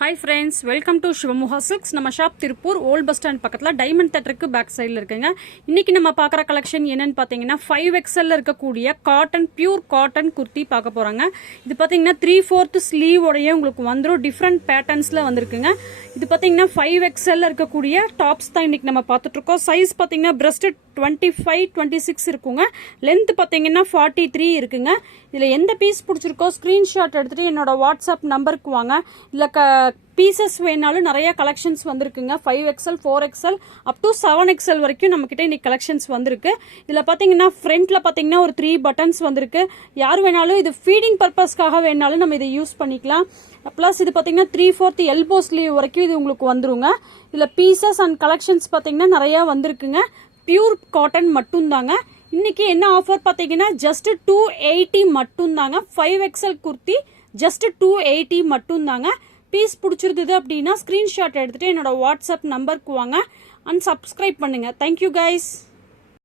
Hi friends, welcome to Shivamoga Silks. நம்ம shop Tiruppur old bus stand பக்கத்துல diamond தேட்டருக்கு back சைடில் இருக்குங்க. இன்னைக்கு நம்ம பார்க்குற கலெக்ஷன் என்னன்னு பார்த்தீங்கன்னா 5XL இருக்கக்கூடிய பியூர் காட்டன் குர்த்தி பார்க்க போறாங்க. இது பார்த்தீங்கன்னா 3/4 ஸ்லீவ் உடைய உங்களுக்கு வந்துடும். டிஃப்ரெண்ட் பேட்டர்ன்ஸ்ல வந்திருக்குங்க. இது பார்த்தீங்கன்னா 5XL இருக்கக்கூடிய டாப்ஸ் தான் இன்னைக்கு நம்ம பார்த்துட்டு இருக்கோம். சைஸ் பார்த்தீங்கன்னா பிரஸ்ட் 25-26 இருக்குங்க. லென்த் பார்த்தீங்கன்னா 43 இருக்குங்க. இதில் எந்த பீஸ் பிடிச்சிருக்கோ ஸ்க்ரீன்ஷாட் எடுத்துட்டு என்னோட வாட்ஸ்அப் நம்பருக்கு வாங்க. இல்லை பீசஸ் வேணாலும் நிறைய கலெக்ஷன்ஸ் வந்திருக்குங்க. 5XL 4XL up to 7XL வரைக்கும் நம்ம கிட்ட இன்னைக்கு கலெக்ஷன்ஸ் வந்திருக்கு. இதில் பார்த்தீங்கன்னா ஃப்ரண்ட்ல பார்த்தீங்கன்னா ஒரு 3 பட்டன்ஸ் வந்திருக்கு. யார் வேணாலும் இது ஃபீடிங் பர்பஸ்க்காக வேணாலும் நம்ம இதை யூஸ் பண்ணிக்கலாம். ப்ளஸ் இது பார்த்தீங்கன்னா 3/4 எல்போ ஸ்லீவ் வரைக்கும் இது உங்களுக்கு வந்துருங்க. இதில் பீசஸ் அண்ட் கலெக்ஷன்ஸ் பார்த்தீங்கன்னா நிறைய வந்திருக்குங்க. பியூர் காட்டன் மட்டும் தாங்க. இன்னைக்கு என்ன ஆஃபர் பார்த்தீங்கன்னா ஜஸ்ட் 280 மட்டும் தாங்க. 5XL குர்த்தி ஜஸ்ட் 280 மட்டும் தாங்க. பீஸ் பிடிச்சிருந்தது அப்படின்னா ஸ்கிரீன்ஷாட் எடுத்துட்டு என்னோட வாட்ஸ்அப் நம்பருக்கு வாங்க அண்ட் சப்ஸ்கிரைப் பண்ணுங்க. Thank you guys.